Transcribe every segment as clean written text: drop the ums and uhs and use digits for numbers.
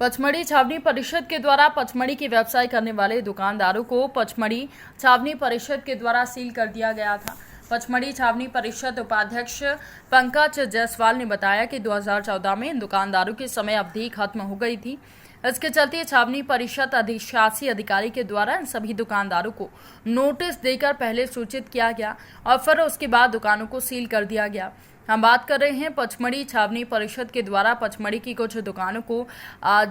पचमढ़ी छावनी परिषद के द्वारा पचमढ़ी की व्यवसाय करने वाले दुकानदारों को पचमढ़ी छावनी परिषद के द्वारा सील कर दिया गया था। पचमढ़ी छावनी परिषद उपाध्यक्ष पंकज जायसवाल ने बताया कि 2014 में इन दुकानदारों की समय अवधि खत्म हो गई थी। इसके चलते छावनी परिषद अधिशासी अधिकारी के द्वारा इन सभी दुकानदारों को नोटिस देकर पहले सूचित किया गया और फिर उसके बाद दुकानों को सील कर दिया गया। हम बात कर रहे हैं पचमढ़ी छावनी परिषद के द्वारा पचमढ़ी की कुछ दुकानों को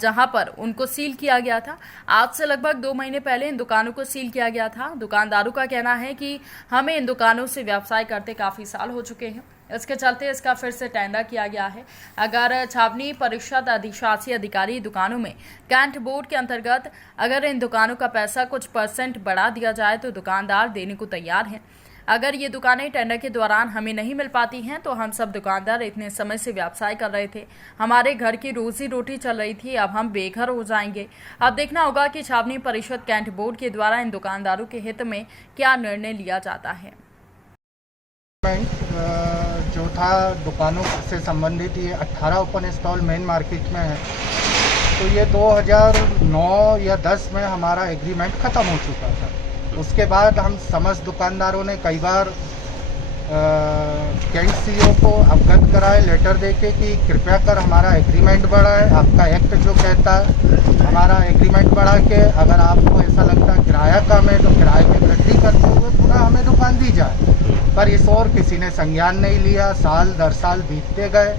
जहां पर उनको सील किया गया था। आज से लगभग 2 महीने पहले इन दुकानों को सील किया गया था। दुकानदारों का कहना है कि हमें इन दुकानों से व्यवसाय करते काफ़ी साल हो चुके हैं, इसके चलते इसका फिर से टेंडर किया गया है। अगर छावनी परिषद अधिशासी अधिकारी दुकानों में कैंट बोर्ड के अंतर्गत अगर इन दुकानों का पैसा कुछ % बढ़ा दिया जाए तो दुकानदार देने को तैयार हैं। अगर ये दुकानें टेंडर के दौरान हमें नहीं मिल पाती हैं तो हम सब दुकानदार इतने समय से व्यवसाय कर रहे थे, हमारे घर की रोजी रोटी चल रही थी, अब हम बेघर हो जाएंगे। अब देखना होगा कि छावनी परिषद कैंट बोर्ड के द्वारा इन दुकानदारों के हित में क्या निर्णय लिया जाता है। जो था दुकानों से संबंधित ये 18 ओपन स्टॉल मेन मार्केट में है, तो ये 2009 या 10 में हमारा एग्रीमेंट ख़त्म हो चुका था। उसके बाद हम समस्त दुकानदारों ने कई बार कैंट सीईओ को अवगत कराए लेटर देके कि कृपया कर हमारा एग्रीमेंट बढ़ाए, आपका एक्ट जो कहता है हमारा एग्रीमेंट बढ़ा के अगर आपको ऐसा लगता है किराया कम है तो किराए में वृद्धि करते हुए पुनः हमें दुकान दी जाए। पर इस ओर किसी ने संज्ञान नहीं लिया। साल दर साल बीतते गए।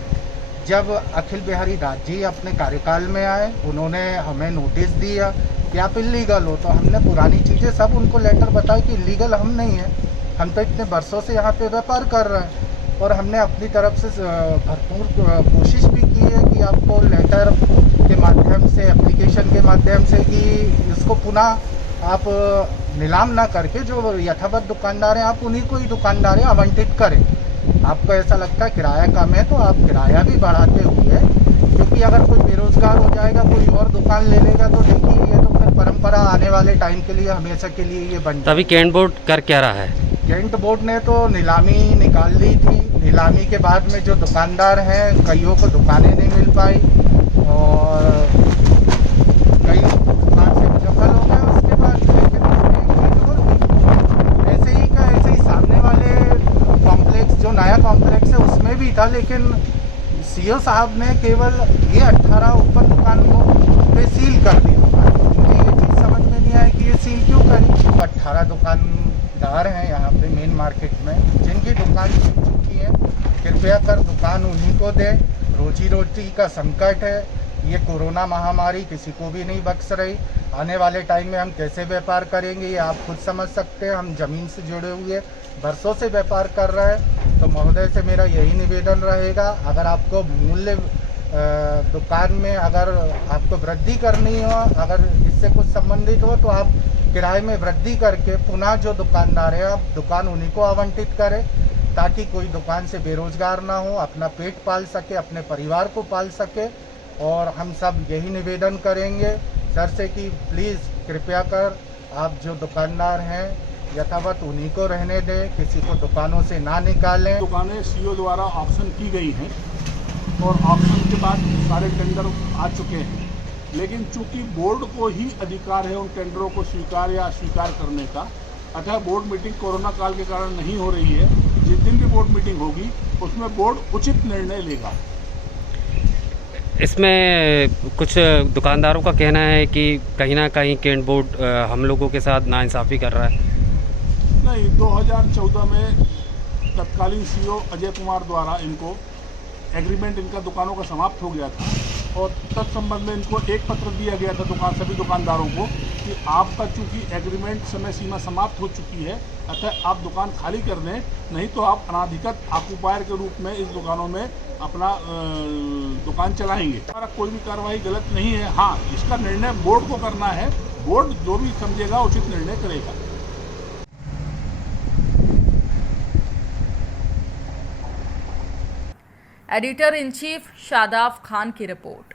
जब अखिल बिहारी दास जी अपने कार्यकाल में आए, उन्होंने हमें नोटिस दिया कि आप इलीगल हो, तो हमने पुरानी चीज़ें सब उनको लेटर बताई कि इलीगल हम नहीं हैं, हम तो इतने बरसों से यहाँ पे व्यापार कर रहे हैं। और हमने अपनी तरफ से भरपूर कोशिश भी की है कि आपको लेटर के माध्यम से, एप्लीकेशन के माध्यम से कि इसको पुनः आप नीलाम ना करके जो यथावत दुकानदार हैं आप उन्हीं को ही दुकानदारें आवंटित करें। आपको ऐसा लगता है किराया कम है तो आप किराया भी बढ़ाते हुए, क्योंकि अगर कोई बेरोजगार हो जाएगा, कोई और दुकान ले लेगा तो देखिए ये तो फिर परंपरा आने वाले टाइम के लिए हमेशा के लिए ये बन। तभी कैंट बोर्ड कर क्या रहा है? कैंट बोर्ड ने तो नीलामी निकाल ली थी। नीलामी के बाद में जो दुकानदार हैं कईयों को दुकानें नहीं मिल पाई और कई दुकान से विफल हो गए। उसके बाद ऐसे ही सामने वाले कॉम्प्लेक्स जो नया कॉम्प्लेक्स है उसमें भी था, लेकिन सीईओ साहब ने केवल ये 18 ओपन दुकान को पे सील कर दी दुकान। मुझे ये चीज़ समझ में नहीं आई कि ये सील क्यों करी। 18 दुकानदार हैं यहाँ पे मेन मार्केट में जिनकी दुकान छूट चुकी है, कृपया कर दुकान उन्हीं को दे। रोजी रोटी का संकट है, ये कोरोना महामारी किसी को भी नहीं बख्श रही। आने वाले टाइम में हम कैसे व्यापार करेंगे ये आप खुद समझ सकते हैं। हम ज़मीन से जुड़े हुए बरसों से व्यापार कर रहे हैं, तो महोदय से मेरा यही निवेदन रहेगा, अगर आपको मूल्य दुकान में अगर आपको वृद्धि करनी हो, अगर इससे कुछ संबंधित हो तो आप किराए में वृद्धि करके पुनः जो दुकानदार है आप दुकान उन्हीं को आवंटित करें, ताकि कोई दुकान से बेरोजगार ना हो, अपना पेट पाल सके, अपने परिवार को पाल सके। और हम सब यही निवेदन करेंगे सर से कि प्लीज़ कृपया कर आप जो दुकानदार हैं यथावत उन्हीं को रहने दें, किसी को दुकानों से ना निकालें। दुकानें सीईओ द्वारा ऑप्शन की गई हैं और ऑप्शन के बाद सारे टेंडर आ चुके हैं, लेकिन चूंकि बोर्ड को ही अधिकार है उन टेंडरों को स्वीकार या अस्वीकार करने का, अतः बोर्ड मीटिंग कोरोना काल के कारण नहीं हो रही है। जिस दिन भी बोर्ड मीटिंग होगी उसमें बोर्ड उचित निर्णय लेगा। इसमें कुछ दुकानदारों का कहना है कि कहीं ना कहीं कैंट बोर्ड हम लोगों के साथ नाइंसाफ़ी कर रहा है। नहीं, 2014 में तत्कालीन सीईओ अजय कुमार द्वारा इनको एग्रीमेंट इनका दुकानों का समाप्त हो गया था और तत्संबंध में इनको एक पत्र दिया गया था सभी दुकानदारों को कि आपका चूंकि एग्रीमेंट समय सीमा समाप्त हो चुकी है, अतः आप दुकान खाली कर दें, नहीं तो आप अनाधिकृत ऑक्यूपायर के रूप में इस दुकानों में अपना दुकान चलाएंगे। हमारा कोई भी कार्रवाई गलत नहीं है। हाँ, इसका निर्णय बोर्ड को करना है, बोर्ड जो भी समझेगा उचित निर्णय करेगा। Editor in chief Shadab Khan की रिपोर्ट।